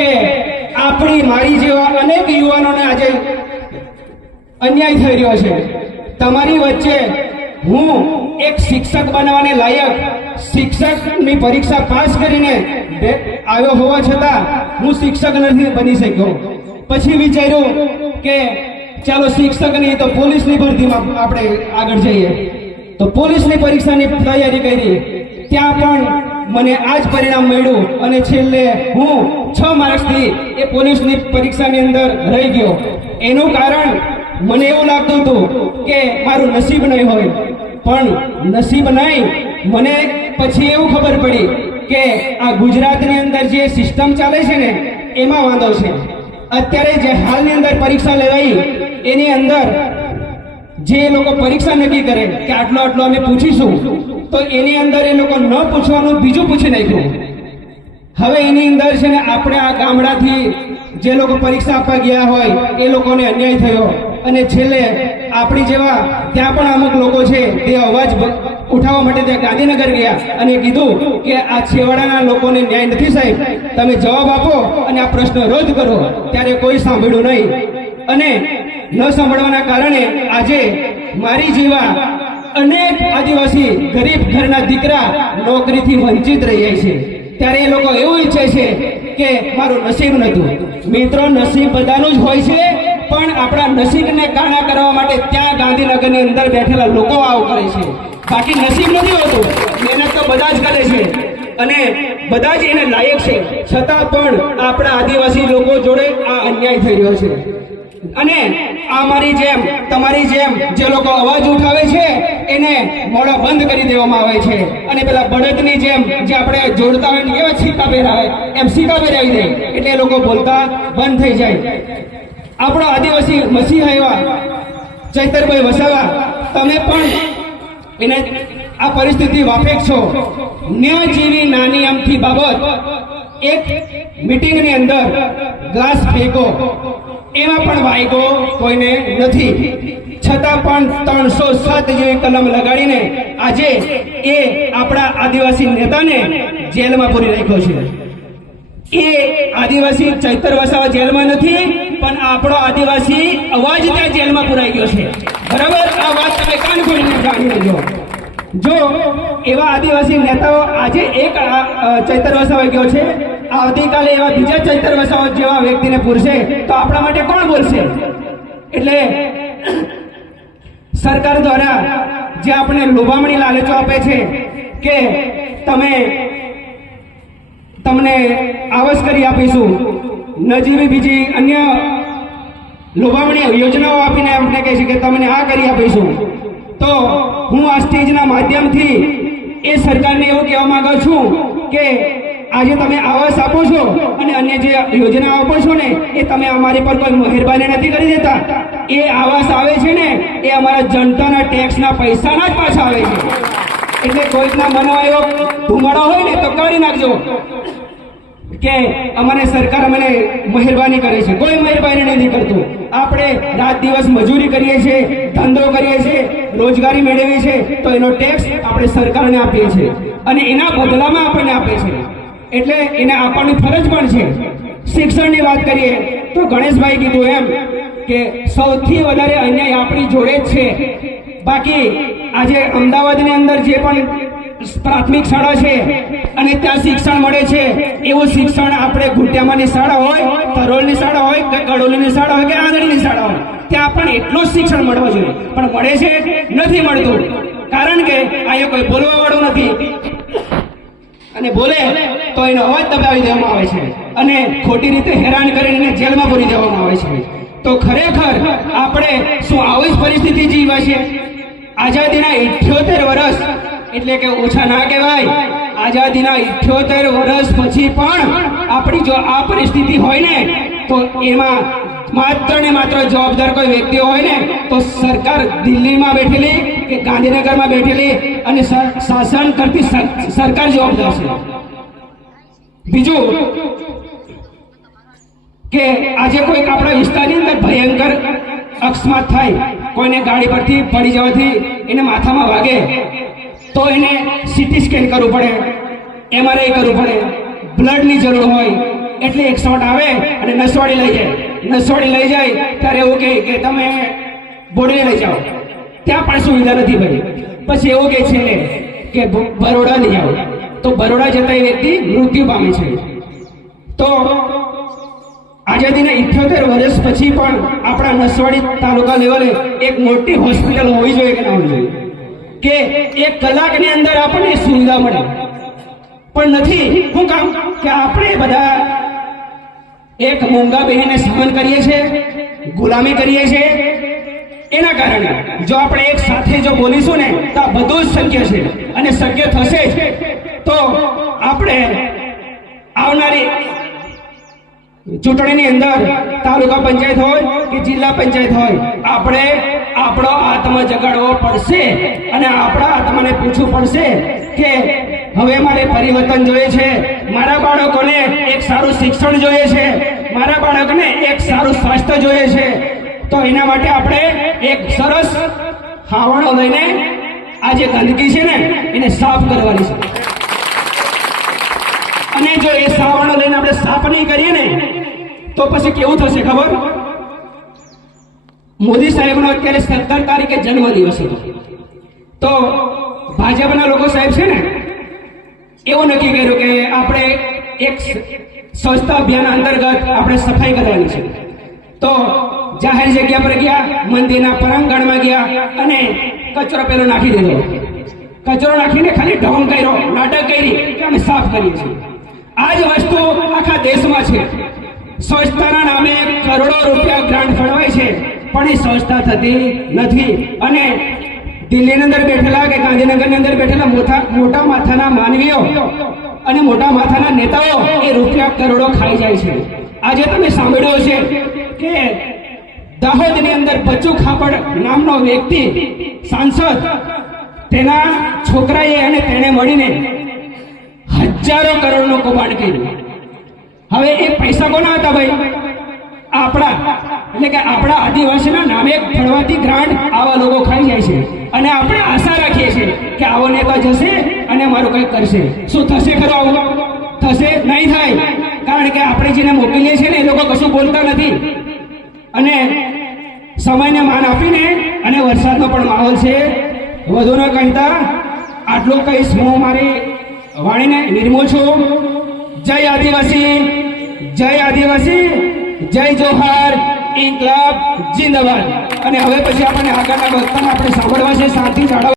કે આપણી મારી જેવા અનેક યુવાનોને આજે અન્યાય થઈ રહ્યો છે. તમારી વચ્ચે હું એક શિક્ષક બનવાને લાયક શિક્ષકની પરીક્ષા પાસ કરીને આવ્યો હોવા છતાં હું શિક્ષક નથી બની શક્યો. પછી વિચાર્યું કે ચાલો શિક્ષક નહીં તો પોલીસની ભરતીમાં આપણે આગળ જઈએ. તો પોલીસની પરીક્ષાની તૈયારી કરી. ત્યાં પણ મને આ જ પરિણામ મળ્યું અને છેલ્લે હું છ માર્ક્સથી એ પોલીસની પરીક્ષાની અંદર રહી ગયો. એનું કારણ મને એવું લાગતું હતું કે મારું નસીબ નહીં હોય. પણ નસીબ નહીં, મને પછી એવું ખબર પડી કે આ ગુજરાતની અંદર જે સિસ્ટમ ચાલે છે ને, એમાં વાંધો છે. અત્યારે જે હાલની અંદર પરીક્ષા લેવાઈ, એની અંદર જે લોકો પરીક્ષા નક્કી કરે કે આટલો આટલો અમે પૂછીશું, તો એની અંદર એ લોકો ન પૂછવાનું બીજું પૂછી નાખ્યું. હવે એની અંદર છે ને આપણે આ ગામડાથી જે લોકો પરીક્ષા આપવા ગયા હોય, એ લોકોને અન્યાય થયો. અને છેલ્લે આપણી જેવા ત્યાં પણ અમુક લોકો છે, તે અવાજ ઉઠાવવા માટે ત્યાં ગાંધીનગર ગયા અને કીધું કે આ છેવાડાના લોકોને ન્યાય નથી સાહેબ. તમે જવાબ આપો અને આ પ્રશ્ન રદ કરો. ત્યારે કોઈ સાંભળ્યું નહીં. અને ન સાંભળવાના કારણે આજે મારી જેવા અનેક આદિવાસી ગરીબ ઘરના દીકરા નોકરીથી વંચિત રહી જાય છે. ત્યારે એ લોકો એવું ઈચ્છે છે કે મારું નસીબ નતું મિત્રો, નસીબ બધાનું જ હોય છે, પણ આપણા નસીબને કાણા કરવા માટે ત્યાં ગાંધીનગરની અંદર બેઠેલા લોકો આવું કરે છે. બાકી નસીબ નથી હોતું, મહેનત તો બધા જ કરે છે. અને બધા જ એને લાયક છે. છતાં પણ આપણા આદિવાસી લોકો જોડે આ અન્યાય થઈ રહ્યો છે. અને આ મારી જેમ, તમારી જેમ જે લોકો અવાજ ઉઠાવે છે, એને મોડા બંધ કરી દેવામાં આવે છે. અને પેલા બળદની જેમ જે આપણે જોડતા હોય એવા છીકા પહેરાવે એમ સીકા પહેરાવી દે. એટલે લોકો બોલતા બંધ થઈ જાય. આપણો આદિવાસી મસીહા એવા, ચૈતરભાઈ વસાવા, તમે પણ એને આ પરિસ્થિતિ વાપેક છો. ન્યાય જેવી નાની અમથી બાબત એક મીટિંગની અંદર ગ્લાસ ફેંકો એમાં પણ વાયગો કોઈને નથી. છતાં પણ ત્રણસો સાત જેવી કલમ લગાડીને આજે એ આપણા આદિવાસી નેતાને જેલમાં પૂરી રાખ્યો છે. એ આદિવાસી ચૈતર વસાવા જેલમાં નથી, પણ આપણો આદિવાસી અવાજ ત્યાં જેલમાં પુરાઈ ગયો છે. બરાબર? આ વાત તમે કાન ખોલીને જાણી લેજો. જો એવા આદિવાસી નેતાઓ આજે એક ચૈતર વસાવાઈ ગયો છે, આવતીકાલે એવા બીજા ચૈતર વસાવા જેવા વ્યક્તિને પૂરશે, તો આપણા માટે કોણ બોલશે? એટલે સરકાર દ્વારા જે આપણે લોભામણી લાલચો આપે છે કે તમે તમને આવાસ કરી આપીશું, નજીવી બીજી અન્ય લોભામણી યોજનાઓ આપીને અમને કહે છે કે તમને આ કરી આપીશું. તો હું આ સ્ટેજના માધ્યમથી એ સરકારને એવું કહેવા માંગુ છું કે આજે તમે આવાસ આપો છો અને અન્ય જે યોજના આપો છો ને, એ તમે અમારી પર કોઈ મહેરબાની નથી કરી દેતા. એ આવાસ આવે છે ને, એ અમારા જનતાના ટેક્સના પૈસાના જ પાછા આવે છે. એટલે કોઈકના મનમાં એવો ધુમાડો હોય ને, તો કાઢી નાખજો. કે અમારે સરકાર અમને મહેરબાની કરે છે. કોઈ મહેરબાની નથી કરતું. આપણે રાત દિવસ મજૂરી કરીએ છીએ, ધંધો કરીએ છીએ, રોજગારી મેળવીએ છીએ, તો એનો ટેક્સ આપણે સરકારને આપીએ છીએ. અને એના બદલામાં આપણને આપે છે. એટલે એને આપવાની ફરજ પણ છે. શિક્ષણની વાત કરીએ, તો ગણેશભાઈ કીધું એમ કે સૌથી વધારે અન્યાય આપણી જોડે જ છે. બાકી આજે અમદાવાદની અંદર જે પણ પ્રાથમિક શાળા છે અને ત્યાં શિક્ષણ મળે છે. એવું શિક્ષણ આપણે ઘુટિયામાની શાળા હોય પરોળની શાળા હોય કે કડોલીની શાળા હોય કે આંગળીની શાળા હોય, ત્યાં પણ એટલું જ શિક્ષણ મળવું જોઈએ. પણ મળે છે નથી મળતું. કારણ કે અહીંયા કોઈ બોલવા વાળું નથી. અને બોલે તો એનો અવાજ દબાવી દેવામાં આવે છે. અને ખોટી રીતે હેરાન કરીને એને જેલમાં પૂરી દેવામાં આવે છે. તો ખરેખર આપણે શું આવી જ પરિસ્થિતિ જીવા છે આઝાદીના ઇઠ્યોતેર વર્ષ એટલે કે ઓછા ના કહેવાય. આઝાદીના ઇઠ્યોતેર વર્ષ પછી પણ આપણી જો આ પરિસ્થિતિ હોય ને, તો એમાં માત્ર ને માત્ર જવાબદાર કોઈ વ્યક્તિ હોય ને, તો સરકાર દિલ્હીમાં બેઠેલી કે ગાંધીનગરમાં બેઠેલી અને શાસન કરતી સર- સરકાર જવાબદાર છે. બીજું કે આજે કોઈક આપણા વિસ્તારની અંદર ભયંકર અકસ્માત થાય, કોઈને ગાડી પરથી પડી જવાથી એને માથામાં વાગે તો એને સીટી સ્કેન કરવું પડે એમઆરઆઈ કરવું પડે. બ્લડની જરૂર હોય, એટલે એક શોટ આવે અને નસવાડી લઈ જાય. નસવાડી લઈ જાય, ત્યારે એવું કહે કે તમે બોડે લઈ જાઓ. ત્યાં પણ સુવિધા નથી ભાઈ. પછી એવું કહે છે કે બરોડા લઈ જાઓ. તો બરોડા જતા એ વ્યક્તિ મૃત્યુ પામે છે. તો આઝાદીના ઇઠ્યોતેર વર્ષ પછી પણ આપણા નસવાડી તાલુકા લેવલે એક મોટી હોસ્પિટલ હોવી જોઈએ કે ના હોવી જોઈએ? કે એક કલાકની અંદર આપણને સુવિધા મળે. પણ નથી શું કામ કે આપણે બધા એક મોંઘા બહેને સહન કરીએ છીએ, ગુલામી કરીએ છીએ. એના કારણે જો આપણે એક સાથે જો બોલીશું ને, તો બધું જ શક્ય છે. અને શક્ય થશે જ. તો આપણે આવનારી ચૂંટણીની અંદર તાલુકા પંચાયત હોય કે જિલ્લા પંચાયત હોય, આપણે આપણો આત્મા જગાડવો પડશે અને આપણા આત્માને પૂછવું પડશે કે હવે મારે પરિવર્તન જોઈએ છે. મારા બાળકોને એક સારું શિક્ષણ જોઈએ છે. મારા બાળકોને એક સારું સ્વાસ્થ્ય જોઈએ છે. તો એના માટે આપણે એક સરસ ખાવાનો લઈને આ જે ગંદકી છે ને, એને સાફ કરવાની છે. અને જો એ સાવરણો લઈને આપણે સાફ નહીં કરીએ ને, તો પછી કેવું થશે ખબર? મોદી સાહેબનો અત્યારે સત્તર તારીખે જન્મ દિવસ હતો. તો ભાજપના લોકો સાહેબ છે ને, એવું નક્કી કર્યું કે આપણે એક સ્વચ્છતા અભિયાન અંતર્ગત આપણે સફાઈ કરવાની છે. તો જાહેર જગ્યા પર ગયા, મંદિરના પરાંગણમાં ગયા અને કચરો પેલો નાખી દીધો. કચરો નાખીને ખાલી ઢોંગ કર્યો, નાટક કરી કે અમે સાફ કરીએ છીએ. આ જ વસ્તુ આખા દેશમાં છે. સ્વચ્છતાના નામે કરોડો રૂપિયા ગ્રાન્ટ ફળવાય છે. પણ એ સ્વચ્છતા થતી નથી. અને દિલ્હીની અંદર બેઠેલા કે ગાંધીનગરની અંદર બેઠેલા મોટા મોટા માથાના માનવીઓ અને મોટા માથાના નેતાઓ એ રૂપિયા કરોડો ખાઈ જાય છે. આજે તમે સાંભળ્યો છે કે દાહોદની અંદર બચ્ચુ ખાપડ નામનો વ્યક્તિ, સાંસદ, તેના છોકરાએ અને તેણે મળીને હજારો કરોડનું કૌભાંડ કર્યું. હવે એ પૈસા કોના હતા ભાઈ? આપણા, એટલે કે આપણા આદિવાસીના નામે ફળવાથી ગ્રાન્ટ આવા લોકો ખાઈ જાય છે. અને આપણે આશા રાખીએ છીએ કે આવો નેતા જશે અને મારું કંઈક કરશે. શું થશે ખરો આવું? થશે? નહીં થાય. કારણ કે આપણે જેને મોકલીએ છીએ ને એ લોકો કશું બોલતા નથી. અને સમયને માન આપીને અને વરસાદનો પણ માહોલ છે. વધુ ન કહેતા, આટલું કહીશ હું મારી વાણીને નિર્મો છું. જય આદિવાસી જય આદિવાસી. જય જોહાર, ઇન્કલાબ, જિંદાબાદ. અને હવે પછી આપણને આગળના વર્તન આપણે સાંભળવા છે શાંતિ જાળવવા